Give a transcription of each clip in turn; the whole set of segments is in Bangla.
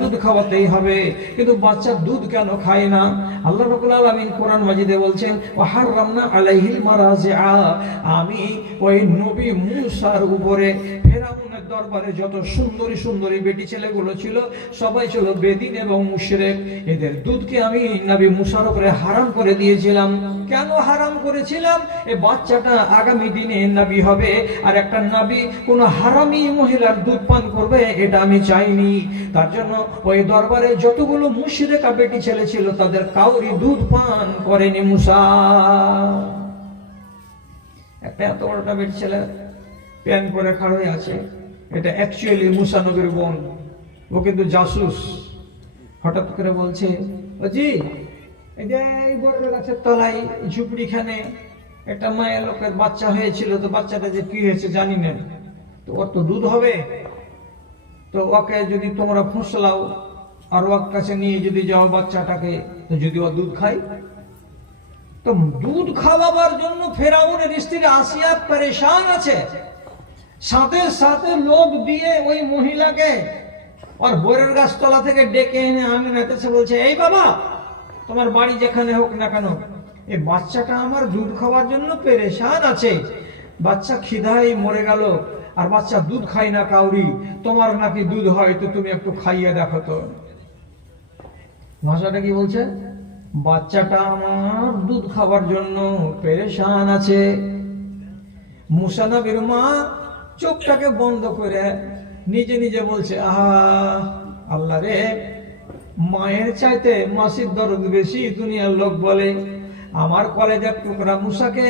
দুধ খাওয়াতেই হবে, কিন্তু বাচ্চা দুধ কেন খায় না? আল্লাহ রাব্বুল আলামিন কোরআন মাজিদে বলছেন, ওয়া হারামনা আলাইহিল মারাজিআ, আমি ওই নবী মূসার উপরে ফেরাউনের দরবারে যত সুন্দরী সুন্দরী বেটি ছেলেগুলো ছিল সবাই ছিল বেদিন এবং মুশরিক, এদের দুধকে আমি নবী মূসার উপরে হারাম করে দিয়েছিলাম। কেন হারাম করেছিলাম? এই বাচ্চাটা আগামী দিনে নবী হবে, আর একটা নবী কোন হারামি মহিলার দুধ পান করবে এটা আমি চাইনি। তার জন্য ওই দরবারে যতগুলো মুশরিকা বেটি ছেলে ছিল তাদের কাউরি দুধ পান করেনি মূসা। একটা এত বড়টা বেটি ছেলে প্যান করে খাড়া হয়ে আছে, এটা অ্যাকচুয়ালি মূসা নবীর বোন, ও কিন্তু জাসুস। হঠাৎ করে বলছে, ও জি, এই যে এই বড় গাছের তলায় ঝুপড়িখানে একটা মায়ের লোকের বাচ্চা হয়েছিল, তো বাচ্চাটা যে কি হয়েছে জানি না, তো ওর তো দুধ হবে, তো ওকে যদি তোমরা ফুসলাও আর ওর কাছে নিয়ে যদি যাও বাচ্চাটাকে, তো যদি ও দুধ খায়, তো দুধ খাওয়াবার জন্য ফেরাউনের স্ত্রী আসিয়া পরেশান আছে, সাথে সাথে লোক দিয়ে ওই মহিলাকে আর বরের গাছতলা থেকে ডেকে এনে আমিনাতে বলছে, এই বাবা, তোমার বাড়ি যেখানে হোক না কেন, এই বাচ্চাটা আমার দুধ খাওয়ার জন্য পেরেশান আছে, বাচ্চা খিদায় মরে গেল, আর বাচ্চা দুধ খায় না কাউরি, তোমার নাকি দুধ হয়, তো তুমি একটু খাইয়ে দেখো তো। ভাষাটা কি বলছে? বাচ্চাটা আমার দুধ খাওয়ার জন্য পেরেশান আছে। মূসা নবীর মা চোখটাকে বন্ধ করে নিজে নিজে বলছে, আহা আল্লাহ রে, মায়ের চাইতে মাসির দরদ বেশি দুনিয়ার লোক বলে। আমার কলেজের টুকরা মূসাকে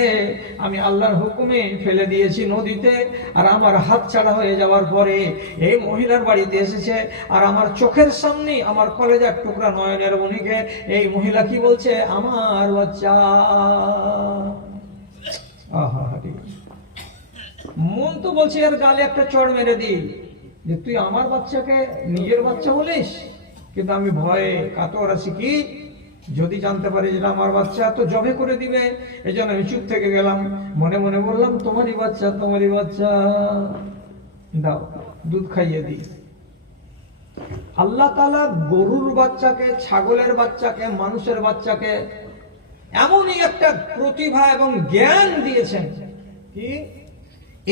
আমি আল্লাহর হুকুমে ফেলে দিয়েছি নদীতে, আর আমার হাত ছাড়া হয়ে যাওয়ার পরে এই মহিলার বাড়িতে এসেছে, আর আমার চোখের সামনে আমার কলেজের টুকরা নয়নের মণিকে এই মহিলা কি বলছে, আমার বাচ্চা। আহা, মন তো বলছে আর গালে একটা চড় মেরে দিই, যে তুই আমার বাচ্চাকে নিজের বাচ্চা বলিস, কিন্তু আমি ভয়ে কাতর আছি, কি যদি জানতে পারি যেটা আমার বাচ্চা তো জবে করে দিবে, এই জন্য আমি চুপ থেকে গেলাম। মনে মনে বললাম, তোমারই বাচ্চা, তোমারই বাচ্চা, দাও দুধ খাইয়ে দিই। আল্লাহ তাআলা গরুর বাচ্চাকে, ছাগলের বাচ্চাকে, মানুষের বাচ্চাকে এমনই একটা প্রতিভা এবং জ্ঞান দিয়েছেন, কি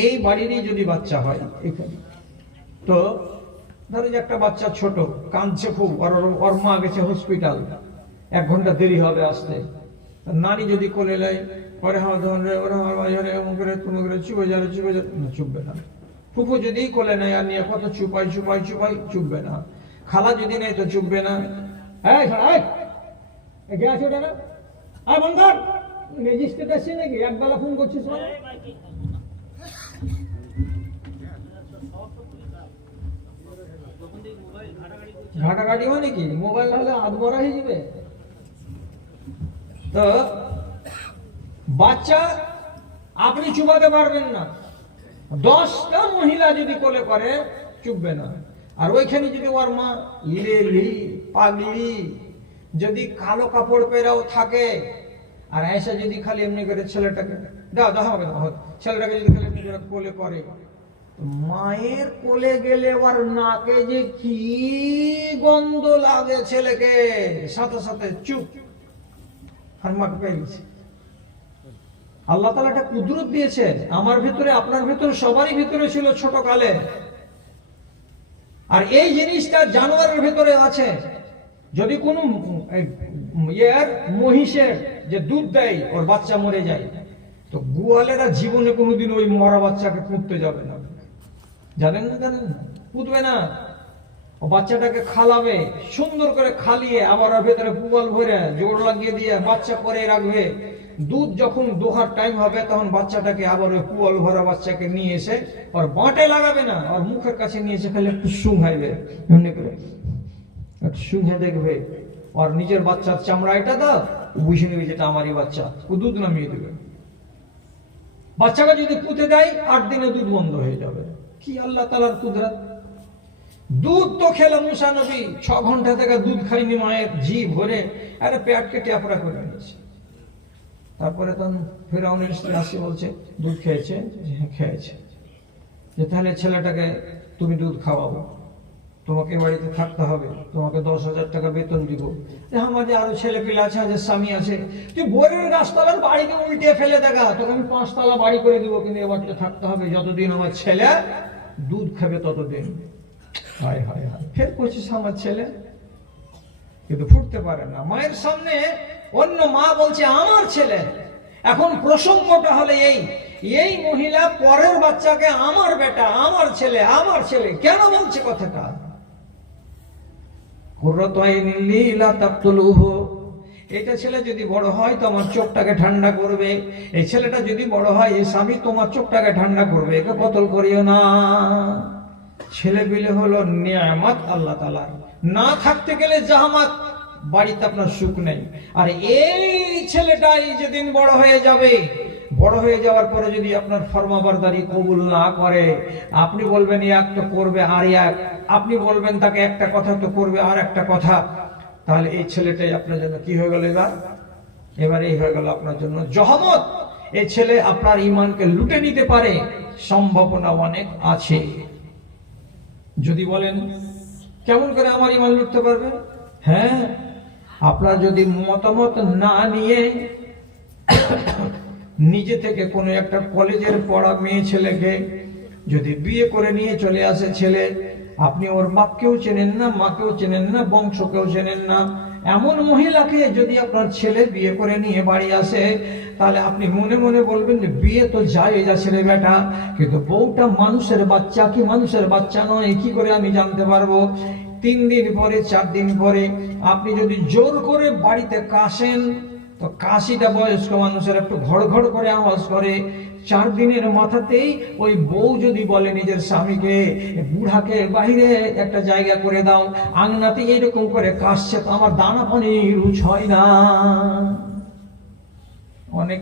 এই বাড়িরই যদি বাচ্চা হয় এখানে, তো ধরো যে একটা বাচ্চা ছোট কাঁদছে খুব, ওর মা গেছে হসপিটাল, 1 ঘন্টা দেরি হবে আসতে, নানি যদি কোলে নেয়, পরে হাওয়া ধরে ওরা আমার বাজারে এমন করে তুমি করে চুপে যাবে, চুপে যাবে না, চুপবে না। ফুফু যদি কোলে নেয় আর নিয়ে কত চুপাই চুপাই চুপাই, চুপবে না। খালা যদি নেই তো চুপবে না। গ্যাস ওটা না, আয় বন্ধ কর, রেজিস্ট্রেট আসছে নাকি, একবেলা ফোন করছিস মানে? ঘাটাঘাটি মানে কি, মোবাইল হলে আধমরা হয়ে যাবে। তো বাচ্চা আপনি চুবাতে পারবেন না, 10টা মহিলা যদি কোলে করে চুপবে না। আর ওইখানে যদি ওর মা লেলি পাগলি যদি কালো কাপড় পেরাও থাকে, আর এসে যদি খালি এমনি করে ছেলেটাকে দাও দাও হবে না, ছেলেটাকে যদি খালি এমনি করে কোলে করে, মায়ের কোলে গেলে ওর নাকে যে কি গন্ধ লাগে ছেলেকে, সাথে সাথে চুপ হারমাকে পেয়ে গেছে। আল্লাহ তাআলা একটা কুদরত দিয়েছে আমার ভিতরে, আপনার ভিতরে, সবারই ভিতরে ছিল ছোট কালে, আর এই জিনিসটা জানোয়ারের ভিতরে আছে। যদি কোনো মহিষের যে দুধ দেয় ওর বাচ্চা মরে যায়, তো গোয়ালেরা জীবনে কোনোদিন ওই মরা বাচ্চাকে পুঁততে যাবে না, জানেন না? জানেন না, পুঁতবে না। ও বাচ্চাটাকে খালাবে, সুন্দর করে খালিয়ে আবার ওর ভেতরে পুয়াল ভরে জোর লাগিয়ে দিয়ে বাচ্চা করে রাখবে। দুধ যখন দোহার টাইম হবে তখন বাচ্চাটাকে আবার ওই পুয়াল ভরা বাচ্চাকে নিয়ে এসে ওর বাঁটে লাগাবে না, ওর মুখের কাছে নিয়ে এসে খালি একটু শুঙাইবে, এমনি করে একটু শুঙে দেখবে, ওর নিজের বাচ্চার চামড়া এটা দাও, বুঝে নেবে যেটা আমারই বাচ্চা, ও দুধ নামিয়ে দেবে। বাচ্চাকে যদি পুঁতে দেয় 8 দিনে দুধ বন্ধ হয়ে যাবে। কি আল্লাহ তাআলার কুদরত! দুধ তো খেলাম মুসা নবী 6 ঘন্টা থেকে দুধ খাইনি, মায়ের জি ভরে আরে পেটকে ট্যাপড়া করে নিয়েছে। তারপরে তখন ফেরাউনের স্ত্রী আসি বলছে, দুধ খেয়েছে? হ্যাঁ খেয়েছে। যে তাহলে ছেলেটাকে তুমি দুধ খাওয়াবো। তোমাকে বাড়িতে থাকতে হবে, তোমাকে 10,000 টাকা বেতন দিব। আমাদের আরো ছেলে পেলে আছে, আজ স্বামী আছে, তুই বোরের গাছতলার বাড়িকে উল্টে ফেলে দেখা, তোকে আমি 5 তলা বাড়ি করে দিব, কিন্তু এ বাড়িতে থাকতে হবে যতদিন আমার ছেলে দুধ খাবে ততদিন। হায় হায় হায়, ফের করছিস আমার ছেলে, কিন্তু ফুটতে পারে না মায়ের সামনে। অন্য মা বলছে আমার ছেলে। এখন প্রসঙ্গটা হলে এই মহিলা পরের বাচ্চাকে আমার বেটা, আমার ছেলে, আমার ছেলে কেন বলছে কথাটা? এটা ছেলে যদি বড় হয় তোমার চোখটাকে ঠান্ডা করবে, এই ছেলেটা যদি বড় হয় এই স্বামী তোমার চোখটাকে ঠান্ডা করবে, একে কতল করিও না। ছেলে পেলে হলো নিয়ামত আল্লাহ তাআলার, না থাকতে গেলে জাহামাত, বাড়িতে আপনার সুখ নেই। আর এই ছেলেটাই যেদিন বড় হয়ে যাবে, বড় হয়ে যাওয়ার পরে যদি আপনার ফরমাবরদারি কবুল না করে, আপনি বলবেন এক তো করবে আর এক, আপনি বলবেন তাকে একটা কথা তো করবে আর একটা কথা, তাহলে এই ছেলেটাই আপনার জন্য কি হয়ে গেল? এবার এই হয়ে গেল আপনার জন্য জহমত। এই ছেলে আপনার ঈমানকে লুটে নিতে পারে, সম্ভাবনা অনেক আছে। যদি বলেন কেমন করে আমার ঈমান লুটতে পারবে? হ্যাঁ, আপনার যদি মতামত না নিয়ে নিজে থেকে কোনো একটা কলেজের পড়া মেয়ে ছেলেকে যদি বিয়ে করে নিয়ে চলে আসে ছেলে, আপনি ওর বাপকেও চেনেন না, মাকেও চেনেন না, বংশকেও চেনেন না, এমন মহিলাকে যদি আপনার ছেলে বিয়ে করে নিয়ে বাড়ি আসে, তাহলে আপনি মনে মনে বলবেন যে বিয়ে তো যায় যাচ্ছে রে বেটা, কিন্তু বউটা মানুষের বাচ্চা কি মানুষের বাচ্চা নয় কি করে আমি জানতে পারবো? 3 দিন পরে 4 দিন পরে আপনি যদি জোর করে বাড়িতে কাশেন, তো কাশিটা বয়স্ক মানুষের একটু ঘড় ঘড় করে আওয়াজ করে। 4 দিনের মাথাতেই ওই বউ যদি বলে নিজের স্বামীকে, বুড়াকে বাইরে একটা জায়গা করে দাও, আংনাতে এরকম করে কাশছে, তো আমার দানা পানি রুচ হয় না। অনেক